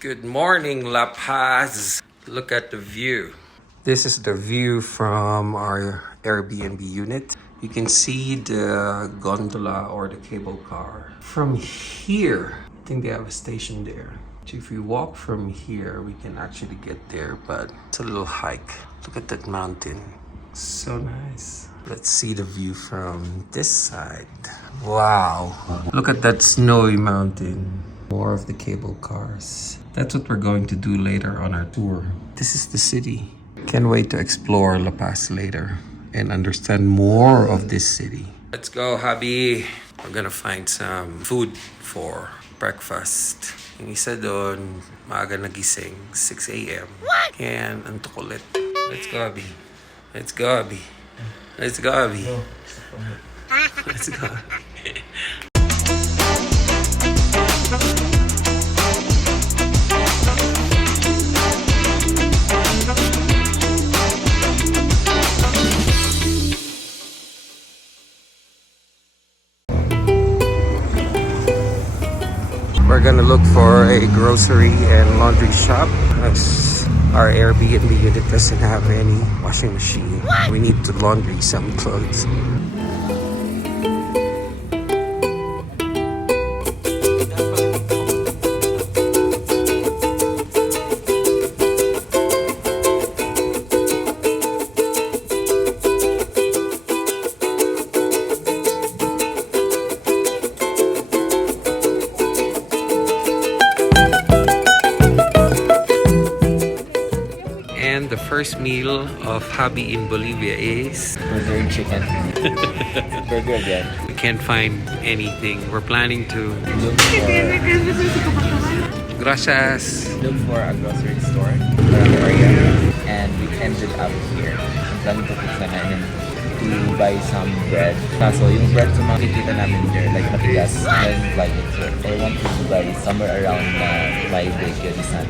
Good morning, La Paz. Look at the view. This is the view from our Airbnb unit. You can see the gondola or the cable car. From here, I think they have a station there. So if we walk from here, we can actually get there, but it's a little hike. Look at that mountain. So nice. Let's see the view from this side. Wow. Look at that snowy mountain. More of the cable cars. That's what we're going to do later on our tour. This is the city. Can't wait to explore La Paz later and understand more of this city. Let's go, Hubbee. We're gonna find some food for breakfast. Yung isa doon, maaga nagising, 6 a.m. And antok ulit. Let's go, Hubbee. Let's go, Hubbee. Let's go, Hubbee. Let's go. We're gonna look for a grocery and laundry shop as our Airbnb unit doesn't have any washing machine. We need to laundry some clothes. And the first meal of Hubbee in Bolivia is burger and chicken. Burger again. we can't find anything. We're planning to gracias. Look for a grocery store around the area, and we ended up here. Ang planning ko pizza namin to buy some bread. Kaso yung bread sa mga kitita namin there, like matigas, and like it. So I want to buy somewhere around my San.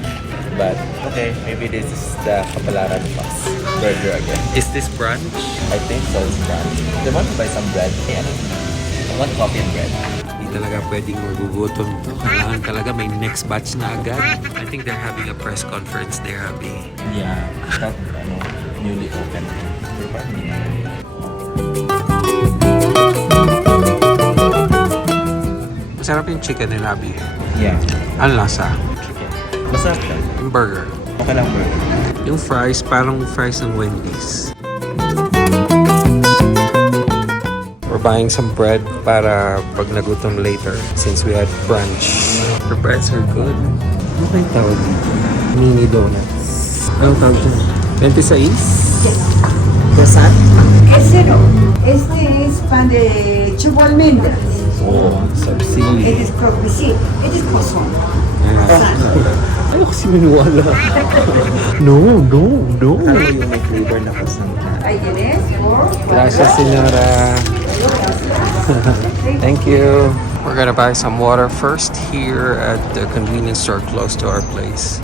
But okay, maybe this is the Kapalaran Box burger again. Is this brunch? I think so, it's brunch. They want to buy some bread. Yeah. I want coffee and bread. Hindi talaga pwedeng magugutom to. Kailangan talaga may next batch na agad. I think they're having a press conference there, Hubbee. Yeah, that newly opened. Masarap yung chicken and Hubbee. Yeah, Ang lasa? chicken. Masarap siya. Yung burger. Okay lang burger. Yung fries, parang fries ng Wendy's. We're buying some bread para pag nagutom later since we had brunch. The breads are good. Ano kayong tawag dito? Mini donuts. Anong tawag dyan? 26? Croissant. Ese no. Este es pan de chupo almendras. Oh, subsili. It is croquis. Sí, it is croissant. Ayaw kasi maniwala. No. Ano yung may flavor na croissant na? Ahí tienes. Gracias, señora. Thank you. We're gonna buy some water first here at the convenience store close to our place.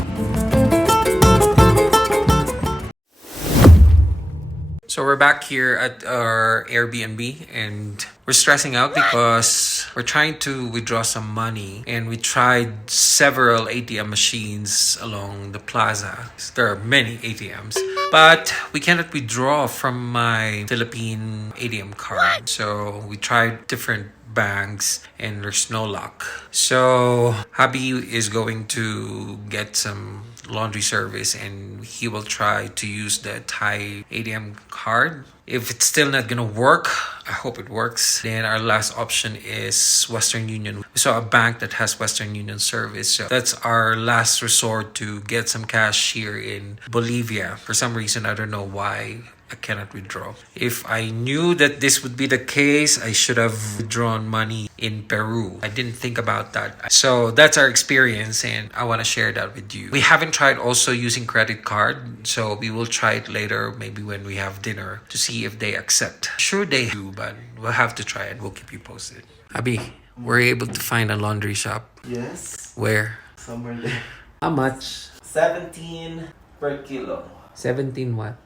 So we're back here at our Airbnb and we're stressing out because we're trying to withdraw some money and we tried several ATM machines along the plaza. There are many ATMs, but we cannot withdraw from my Philippine ATM card. So we tried different banks and there's no luck. So Hubbee is going to get some laundry service and he will try to use the Thai ATM card. If it's still not gonna work, I hope it works. Then our last option is Western Union. We saw a bank that has Western Union service. So that's our last resort to get some cash here in Bolivia. For some reason, I don't know why, I cannot withdraw. If I knew that this would be the case, I should have withdrawn money in Peru. I didn't think about that. So that's our experience and I want to share that with you. We haven't tried also using credit card, so we will try it later, maybe when we have dinner, to see if they accept. Sure they do, but we'll have to try it. We'll keep you posted. Hubbee, we're able to find a laundry shop. Yes, Where? somewhere there. How much? 17 per kilo. 17 what?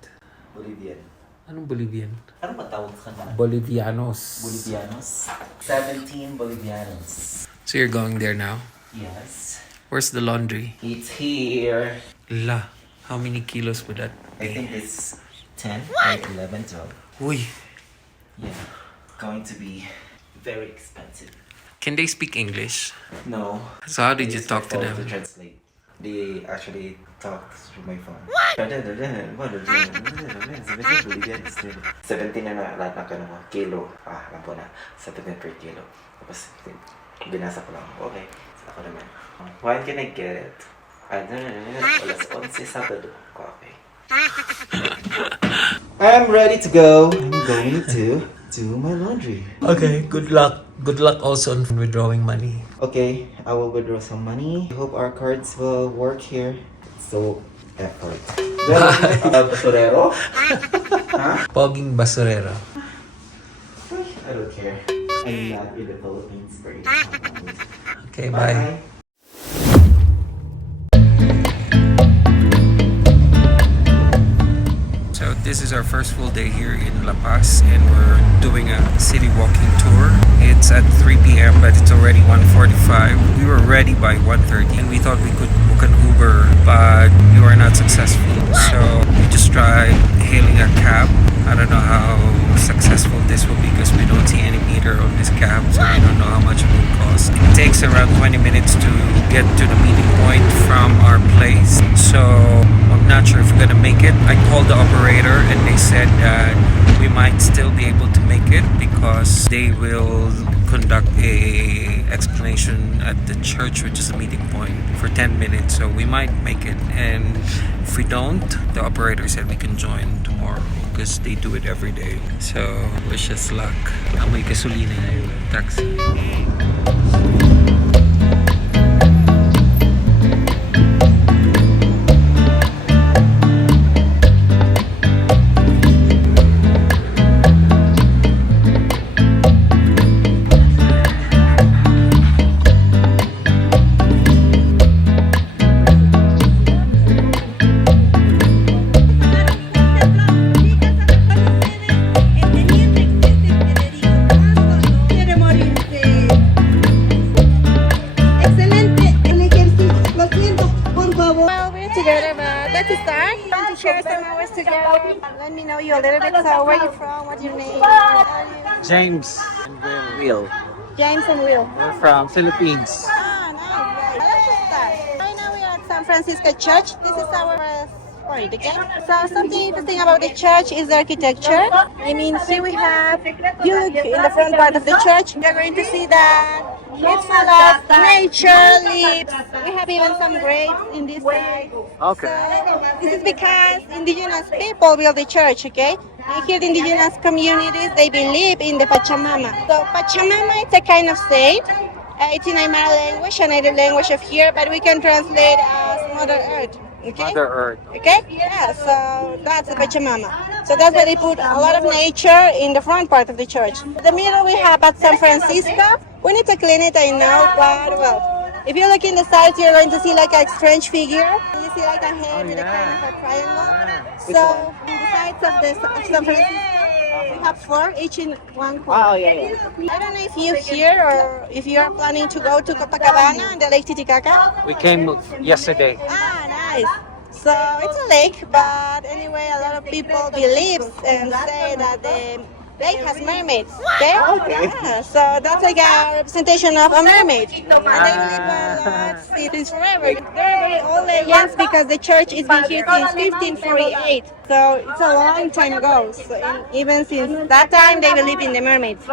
Bolivian. Anong Bolivian? Ano matawag sa kanila? Bolivianos. Bolivianos? 17 Bolivianos. So you're going there now? Yes. Where's the laundry? It's here. La, how many kilos would that I be? think it's 10 or 11, 12. Uy, Yeah. Going to be very expensive. can they speak English? No. So how did I you use my talk to phone them? To translate. They actually talk through my phone. 17 na lahat ng kanong kilo. Alam ko na. 17 per kilo. Tapos, binasa ko lang. Okay. So, ako naman. When can I get it? Alas 11 Sabado. Okay. I'm ready to go. I'm going to do my laundry. Okay, good luck. Good luck also on withdrawing money. Okay, I will withdraw some money. Hope our cards will work here. So, effort. Basurero? Poging basurero. I don't care. I'm not in the Philippines for it. Okay, bye. So this is our first full day here in La Paz, and we're doing a city walking tour. It's at 3 p.m. but it's already 1:45. We were ready by 1:30 and we thought we could book an Uber, but we were not successful. So we just tried hailing a cab. I don't know how successful this will be because we don't see any meter on this cab, so we don't know how much it will cost. It takes around 20 minutes to get to the meeting point from our place. So I'm not sure if we're gonna make it. I called the operator and they said that we might still be able to make it because they will conduct a explanation at the church, which is a meeting point, for 10 minutes. So we might make it, and if we don't, the operator said we can join tomorrow because they do it every day. So wish us luck. Amoy gasolina yung taxi. Let me know you a little bit. So, where you from? What's your name? James and Will. James and Will. We're from Philippines. Ah, nice. Let's just start. Right now we are at San Francisco Church. This is our point, okay? So something interesting about the church is the architecture. I mean, here we have, you look in the front part of the church, you're going to see that it's full of nature, leaves. We have even some grapes in this side. Okay. So this is because indigenous people build the church, okay? And here the indigenous communities, they believe in the Pachamama. So Pachamama is a kind of saint. It's in Aymara language, a native language of here, but we can translate as Mother Earth. Okay? Mother Earth. Okay? Yeah, so that's the Pachamama. So that's why they put a lot of nature in the front part of the church. The middle we have at San Francisco. We need to clean it, I know, but well, if you look in the sides, you're going to see like a strange figure. You see like a head with a kind of a triangle. So in the sides of the San Francisco, we have 4, each in one corner. Oh, yeah. I don't know if you're here or if you are planning to go to Copacabana and the Lake Titicaca. We came yesterday. Ah, nice. So it's a lake, but anyway, a lot of people believe and say that the lake has mermaids. Okay? Yeah, so that's like a representation of a mermaid. And they live a lot since forever. They're very old legends because the church has been here since 1548. So it's a long time ago. So even since that time, they believe in the mermaids.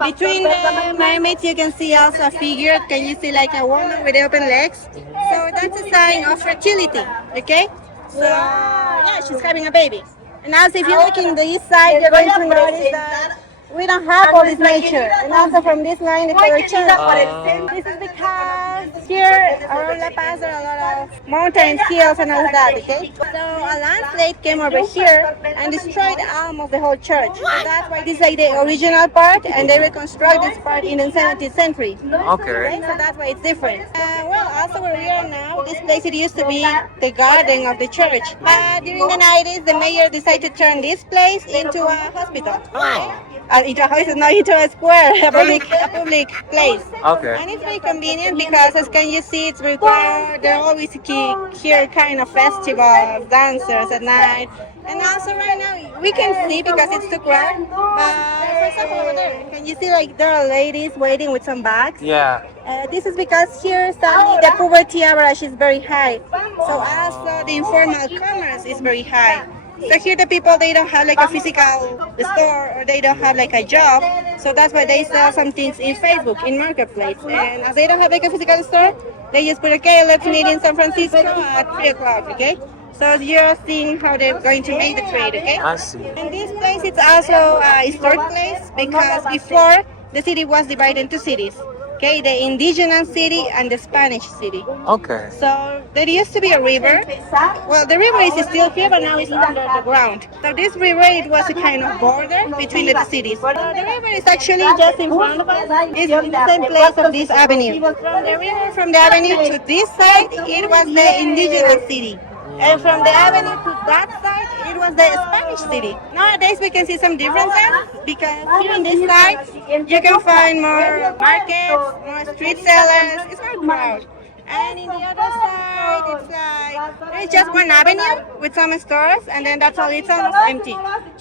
Between the mermaids, you can see also a figure. Can you see like a woman with open legs? So that's a sign of fertility. Okay? So yeah, she's having a baby. And also if you look in the east side, you're going to notice that we don't have all this nature. And also from this line, the color changes. This is because here around La Paz there are a lot of mountains, hills and all that, okay? So a landslide came over here and destroyed almost the whole church. So that's why this is like the original part, and they reconstruct this part in the 17th century. Okay. So that's why it's different. Well, also where we are now, this place, it used to be the garden of the church. But during the 90s, the mayor decided to turn this place into a hospital. Okay? into a house, not into a square, a public place. Okay. And it's very convenient because, as can you see, it's very crowded. There always here kind of festivals, dancers at night. And also right now we can see because it's too crowded. For example, over there, can you see like there are ladies waiting with some bags? Yeah. This is because here sadly the poverty average is very high. So also the informal commerce is very high. So here the people, they don't have like a physical store or they don't have like a job. So that's why they sell some things in Facebook, in Marketplace. And as they don't have like a physical store, they just put, okay, let's meet in San Francisco at 3 o'clock, okay? So you're seeing how they're going to make the trade, okay? I see. And this place is also a historic place because before the city was divided into cities. Okay, the indigenous city and the Spanish city. Okay. So there used to be a river. Well, the river is still here, but now it's under the ground. So this river, it was a kind of border between the two cities. So the river is actually just in front of us. It's in the same place of this avenue. From the river, from the avenue to this side, it was the indigenous city. And from the avenue to that side, it was the Spanish city. Nowadays, we can see some differences because here on this side, you can find more markets, more street sellers. It's more crowded. And in the other side, it's like there's just one avenue with some stores, and then that's all. It's almost empty.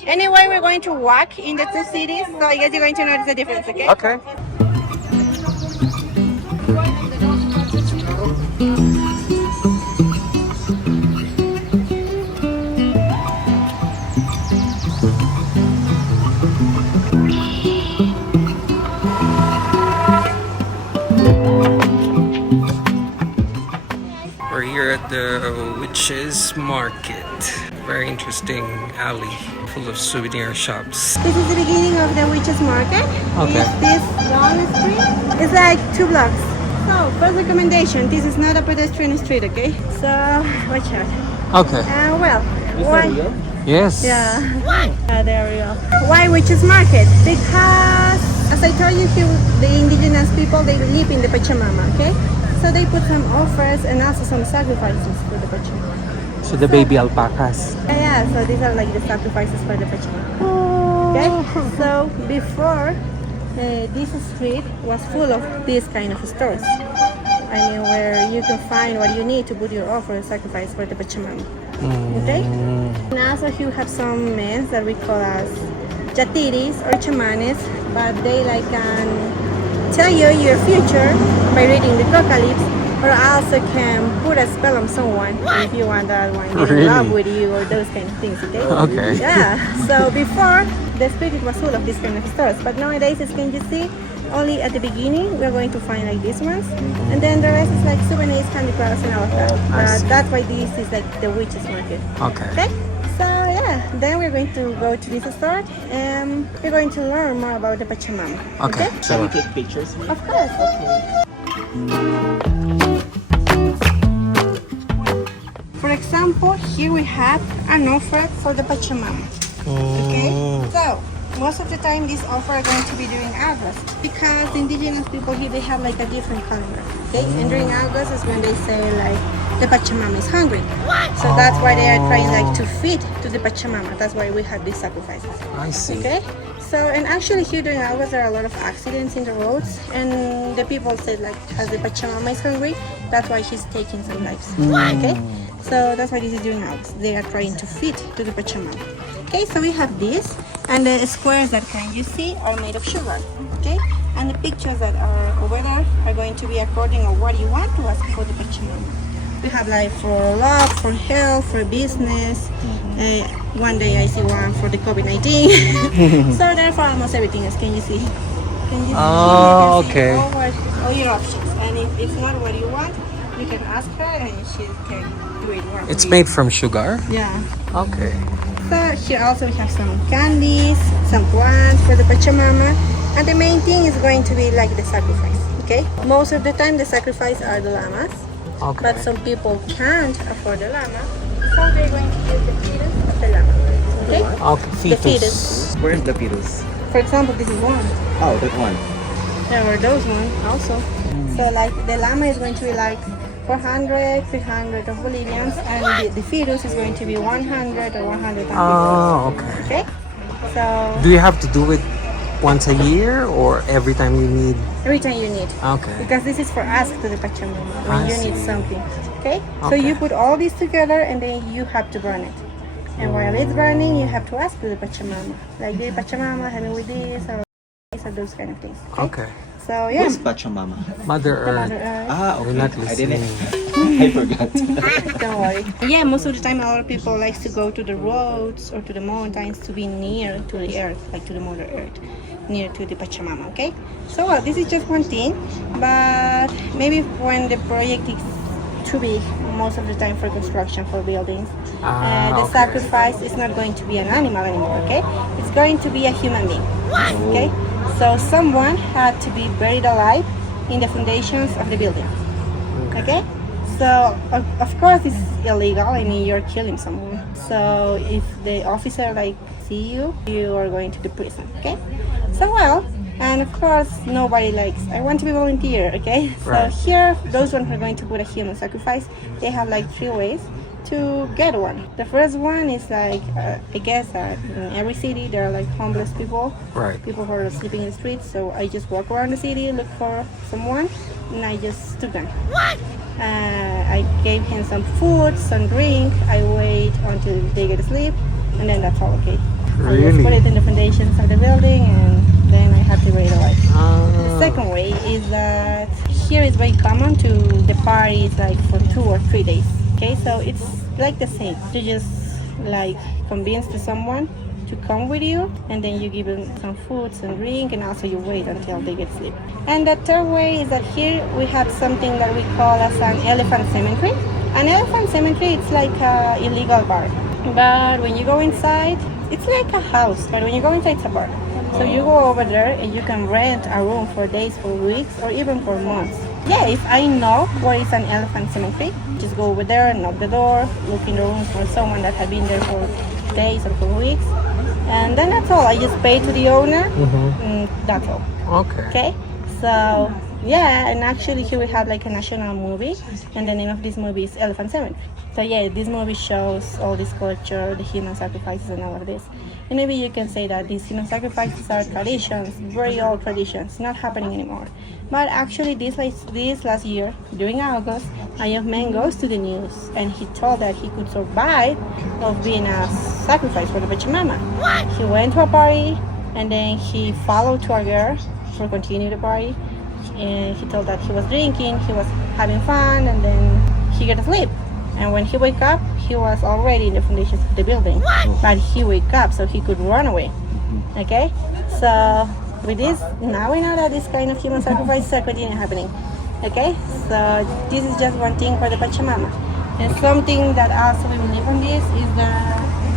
Anyway, we're going to walk in the two cities, so I guess you're going to notice the difference, okay? Okay. We're here at the Witches Market. Very interesting alley full of souvenir shops. This is the beginning of the Witches Market. Okay. It's this long street. It's like 2 blocks. So, first recommendation, this is not a pedestrian street, okay? So, watch out. Okay. Well, why? Yes. Yeah, they're real. Why Witches Market? Because, as I told you, here, the indigenous people, they live in the Pachamama, okay? So they put some offers and also some sacrifices for the Pachamama. So the baby alpacas. Yeah, so these are like the sacrifices for the Pachamama. Okay, so before this street was full of these kind of stores. I mean, where you can find what you need to put your offer and sacrifice for the Pachamama. Okay? And also here we have some men that we call as jatiris or chamanes, but they like can tell you your future by reading the apocalypse, or also can put a spell on someone if you want that one get in love with you or those kind of things, okay? Okay. Yeah, so before the spirit was full of these kind of stores, but nowadays, as can you see, only at the beginning we're going to find like these ones, and then the rest is like souvenirs, candy crafts, and all of that. But that's why this is like the Witches Market. Okay. Okay? So yeah, then we're going to go to this store and we're going to learn more about the Pachamama. Okay. Shall we So, take pictures? Of course. For example, here we have an offer for the Pachamama. Okay? So, most of the time this offer are going to be during August because the indigenous people here, they have like a different calendar. Okay? And during August is when they say like the Pachamama is hungry. So that's why they are trying like to feed to the Pachamama. That's why we have these sacrifices. I see. Okay? So, and actually here during August there are a lot of accidents in the roads, and the people said like as the Pachamama is hungry, that's why she's taking some lives. Okay? So that's why this is during August. They are trying to feed to the Pachamama. Okay, so we have this, and the squares that can you see are made of sugar. Okay? And the pictures that are over there are going to be according to what you want to ask for the Pachamama. We have like for love, for health, for business. One day I see one for the COVID-19. So there for almost everything else. Can you see? Can you see? Oh, You can see okay. all your options. And if it's not what you want, you can ask her and she can do it. It's made from sugar? Yeah. Okay. So here also we have some candies, some plants for the Pachamama. And the main thing is going to be like the sacrifice. Okay? Most of the time the sacrifice are the llamas. Okay. But some people can't afford the llama, so they're going to use the fetus of the llama. Okay? Okay. The fetus. Where's the fetus? For example, this is one. Oh, that one. There were those ones also. So like the llama is going to be like 400, 300 of Bolivians, and the fetus is going to be 100 or 150. Oh, okay. Okay? So Do you have to do it once a year or every time you need? Every time you need. Okay. Because this is for ask to the Pachamama when I you need see. something. Okay? So Okay. you put all these together and then you have to burn it. And while it's burning, you have to ask to the Pachamama. Like, the Pachamama, help me with this or those kind of things. Okay. So yeah. Who's Pachamama? Mother The Earth. Mother Earth. Ah, You're okay. not I didn't. listening. I forgot. Don't worry. Yeah, most of the time a lot of people likes to go to the roads or to the mountains to be near to the earth, like to the Mother Earth, near to the Pachamama, okay? So this is just one thing, but maybe when the project is too big, most of the time for construction, for buildings, the okay. sacrifice is not going to be an animal anymore, okay? It's going to be a human being, okay? So someone had to be buried alive in the foundations of the building. Okay? So of course it's illegal. I mean, you're killing someone. So if the officer like see you, you are going to the prison. Okay? So well, and of course nobody likes. I want to be volunteer. Okay? Right. So here, those ones are going to put a human sacrifice. They have like 3 ways to get one. The first one is like I guess in every city there are like homeless people. Right. People who are sleeping in the streets. So I just walk around the city, look for someone, and I just took them. I gave him some food, some drink. I wait until they get asleep, and then that's all okay. I just Really? put it in the foundations of the building, and then I have to wait a while. The Ah. second way is that here is very common to the parties like for 2 or 3 days. Okay, so it's like the same. You just like convince to someone to come with you, and then you give them some food, some drink, and also you wait until they get sleep. And the third way is that here we have something that we call as an elephant cemetery. An elephant cemetery, it's like a illegal bar. But when you go inside, it's like a house. But when you go inside, it's a bar. So you go over there and you can rent a room for days, for weeks, or even for months. Yeah, if I know where is an elephant cemetery, just go over there, knock the door, look in the room for someone that had been there for days or for weeks. And then that's all. I just pay to the owner, and that's all. Okay. Okay? So, yeah, and actually here we have like a national movie, and the name of this movie is Elephant Cemetery. So yeah, this movie shows all this culture, the human sacrifices and all of this. And maybe you can say that these human sacrifices are traditions, very old traditions, not happening anymore. But actually this last year, during August, a young man goes to the news and he told that he could survive of being a sacrifice for the Pachamama. He went to a party and then he followed to a girl for continue the party. And he told that he was drinking, he was having fun, and then he got asleep. And when he woke up, he was already in the foundations of the building. But he woke up so he could run away. Okay? So with this, now we know that this kind of human sacrifices are continuing happening. Okay? So this is just one thing for the Pachamama. And something that also we believe on this is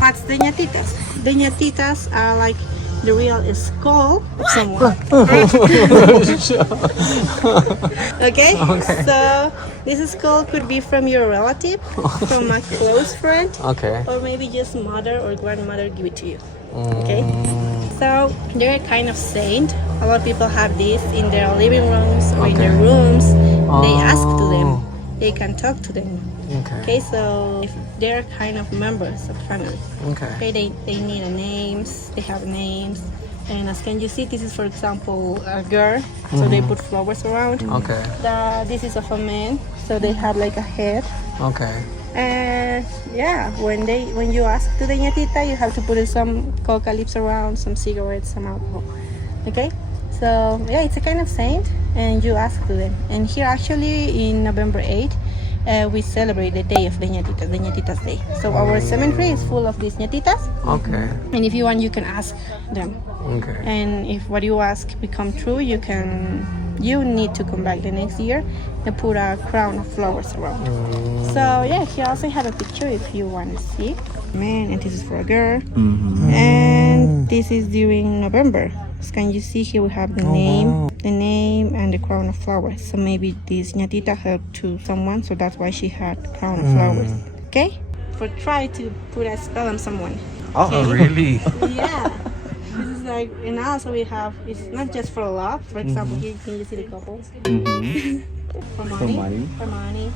what's the ñatitas? The ñatitas are like the real skull of someone. Okay? So this skull could be from your relative, from a close friend, Okay. or maybe just mother or grandmother give it to you. Okay? So they're a kind of saint. A lot of people have this in their living rooms or in their rooms. They ask to them. They can talk to them. Okay, so if they're kind of members of family. Okay, they need names. They have names. And as can you see, this is for example a girl. So they put flowers around. Okay. This is of a man. So they have like a head. Okay. And yeah, when you ask to the ñatita, you have to put in some coca leaves around, some cigarettes, some alcohol. Okay, so yeah, it's a kind of saint, and you ask to them. And here actually in November 8th, we celebrate the day of the ñatitas day. So our cemetery is full of these ñatitas. Okay. And if you want, you can ask them. Okay. And if what you ask become true, you need to come back the next year and put a crown of flowers around. So yeah, here also have a picture if you want to see. Man, and this is for a girl. And this is during November. So can you see here we have the name and the crown of flowers. So maybe this ñatita helped to someone, so that's why she had crown of flowers. Okay? For try to put a spell on someone. Oh, really? Yeah. This is like, and also we have, it's not just for love. For example, here can you see the couples? For money,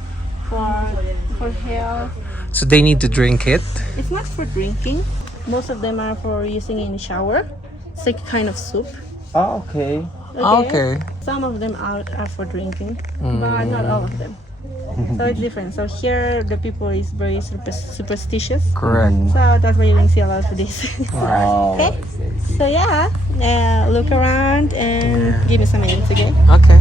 for health. So they need to drink it? It's not for drinking. Most of them are for using in the shower. It's like kind of soup. Oh, okay. Okay. Some of them are for drinking, but not all of them. So it's different. So here the people is very superstitious. Correct. So that's why you can see a lot of this. Oh, Okay. I see. So yeah, look around and give me some hints, okay? Okay.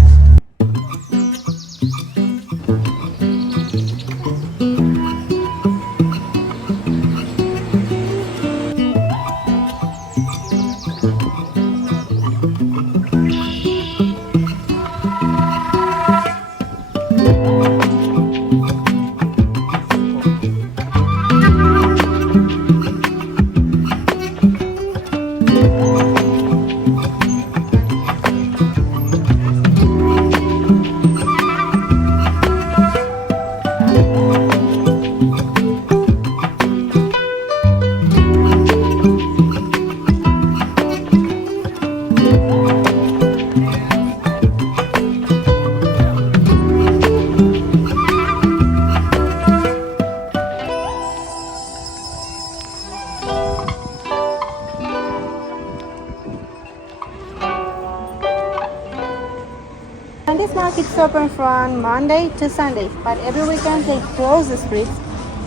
And this market's open from Monday to Sunday, but every weekend they close the streets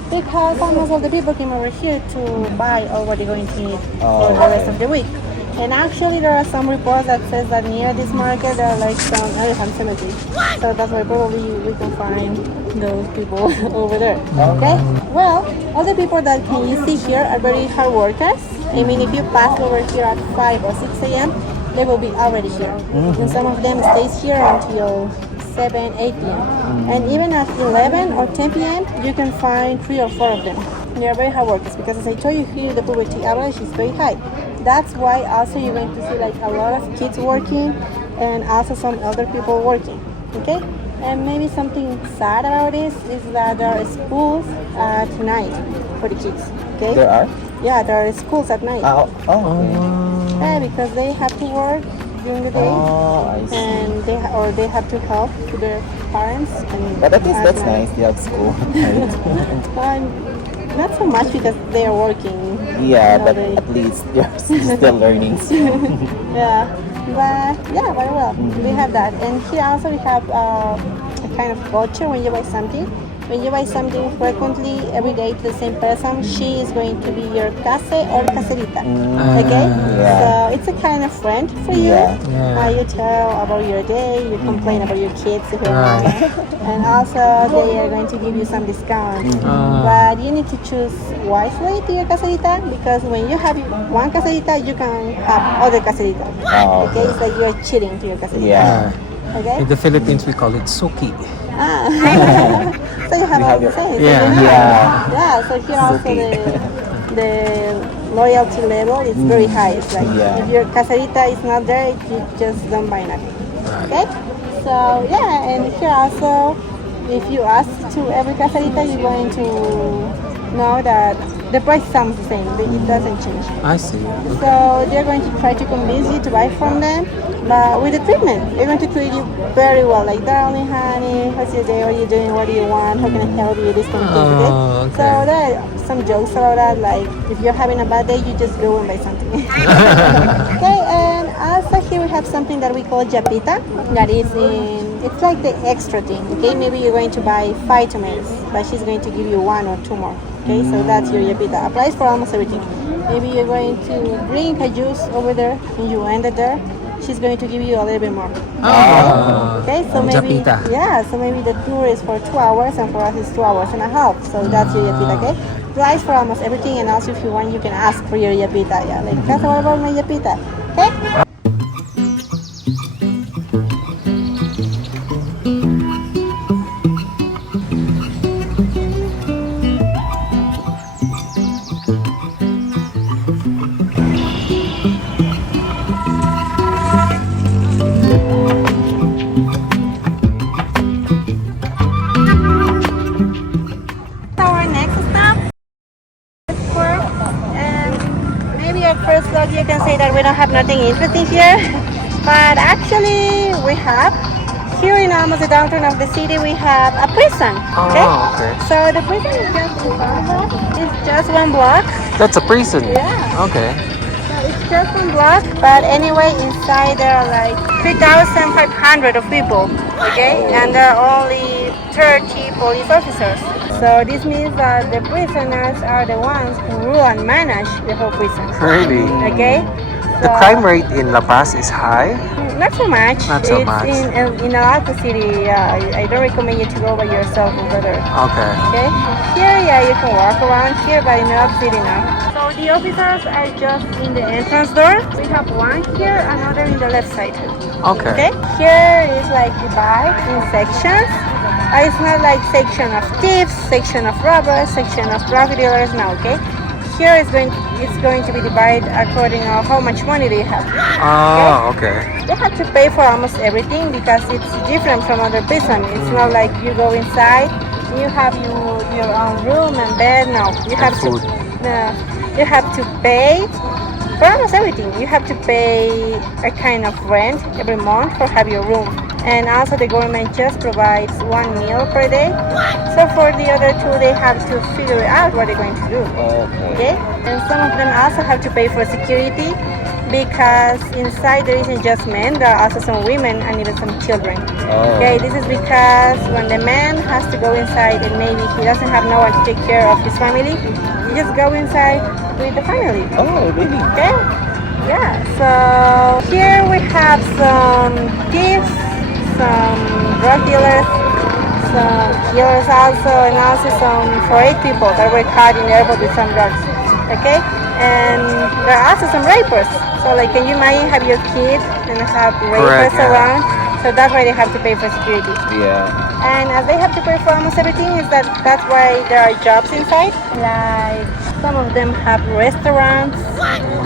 because almost all the people came over here to buy all what they're going to need for the rest of the week. And actually there are some reports that says that near this market there are like some elephant cemeteries. So that's why probably we can find those people over there. Okay? Well, all the people that can you see here are very hard workers. I mean, if you pass over here at 5 or 6 a.m., they will be already here. And some of them stays here until 7, 8 p.m. And even at 11 or 10 p.m., you can find 3 or 4 of them. They are very hard workers because as I told you here, the poverty average is very high. That's why also you're going to see like a lot of kids working and also some elder people working, okay? And maybe something sad about this is that there are schools at night for the kids, okay? There are? Yeah, there are schools at night. Oh. Yeah, because they have to work during the day, Oh, I see. and they have to help to their parents. And But at least at that's night. nice. They have school. Not so much because they are working. Yeah, you know, but they- at least they're still learning. yeah, but yeah, very well. We have that, and here also we have a kind of culture when you buy something. When you buy something frequently every day to the same person, she is going to be your case or caserita. Okay? yeah. So it's a kind of friend for you. Yeah. You tell about your day, you complain about your kids if you Right. want. And also they are going to give you some discount. But you need to choose wisely to your caserita because when you have one caserita, you can have other caserita. Oh, Okay? It's like you are cheating to your caserita. Yeah. Okay? In the Philippines, we call it suki. Ah. So you have all the same. Yeah. So you know. Yeah. Yeah. So here also Okay. the loyalty level is very high. It's like Yeah. if your caserita is not there, you just don't buy nothing. Okay. So yeah, and here also, if you ask to every caserita, you're going to know that the price sounds the same. It doesn't change. I see. So they're going to try to convince you to buy from them, but with the treatment, they're going to treat you very well. Like, darling, honey, how's your day? What are you doing? What do you want? How can I help you? This kind of thing. Okay? Oh, okay. So there are some jokes about that. Like, if you're having a bad day, you just go and buy something. Okay, and also here we have something that we call yapita. That is it's like the extra thing. Okay, maybe you're going to buy 5 tomatoes, but she's going to give you 1 or 2 more. Okay, so that's your yapita. Applies for almost everything. Maybe you're going to drink a juice over there and you end it there. She's going to give you a little bit more. Oh. Okay, so maybe Yapita. so maybe the tour is for 2 hours and for us it's 2 hours and a half. So that's your yapita, okay? Applies for almost everything, and also if you want you can ask for your yapita. Yeah, like that's what about my yapita. Okay? Our next stop is Perth, and maybe at first look you can say that we don't have nothing interesting here, but actually we have. Here in almost the downtown of the city we have a prison. Okay? Oh, okay. So the prison is just in front of us. It's just 1 block. That's a prison. Yeah. Okay. So it's just one block, but anyway, inside there are like 3,500 of people, okay? And there are only 30 police officers. So this means that the prisoners are the ones who rule and manage the whole prison. Really? Okay? The crime rate in La Paz is high? Not so much. Not so it's much. In Alta City, I don't recommend you to go by yourself or brother. Okay. Okay? Here, yeah, you can walk around here, but in Alta City now. So the officers are just in the entrance door. We have one here, another in the left side. Okay. Okay? Here is like divided in sections. It's not like section of thieves, section of robbers, section of drug dealers now, okay? Here it's going to be divided according to how much money they have. Oh, okay. You have to pay for almost everything because it's different from other prison. It's not like you go inside, you have your own room and bed. No, you have food. you have to pay for almost everything. You have to pay a kind of rent every month for have your room. And also the government just provides 1 meal per day. So for the other two, they have to figure out what they're going to do. Okay? And some of them also have to pay for security because inside there isn't just men, there are also some women and even some children. Okay, this is because when the man has to go inside and maybe he doesn't have no one to take care of his family, he just go inside with the family. Oh, really? Okay? Yeah, so here we have some thieves, some drug dealers, some killers also, and also some foreign people that were caught in the airport with some drugs. Okay? And there are also some rapers. So like, can you imagine have your kid and have rapers yeah. around? So that's why they have to pay for security. Yeah. And as they have to pay for almost everything, that's why there are jobs inside. Like some of them have restaurants,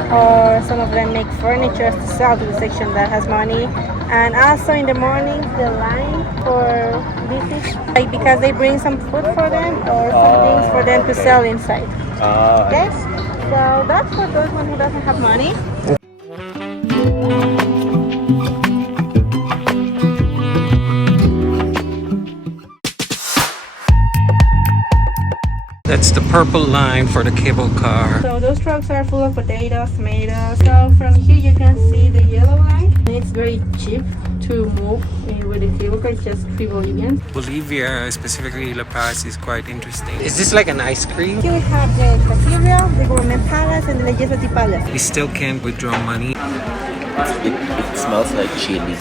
or some of them make furniture to sell to the section that has money. And also in the mornings, the line for visits, like because they bring some food for them or some things for them to sell inside. Okay, so that's for those ones who doesn't have money. That's the purple line for the cable car. So those trucks are full of potatoes, tomatoes. So from here you can see the yellow line. It's very cheap to move with the cable car. It's just 3 Bolivians. Bolivia, specifically La Paz, is quite interesting. Is this like an ice cream? Here we have the cathedral, the government palace, and the legislative palace. We still can't withdraw money. It smells like chili.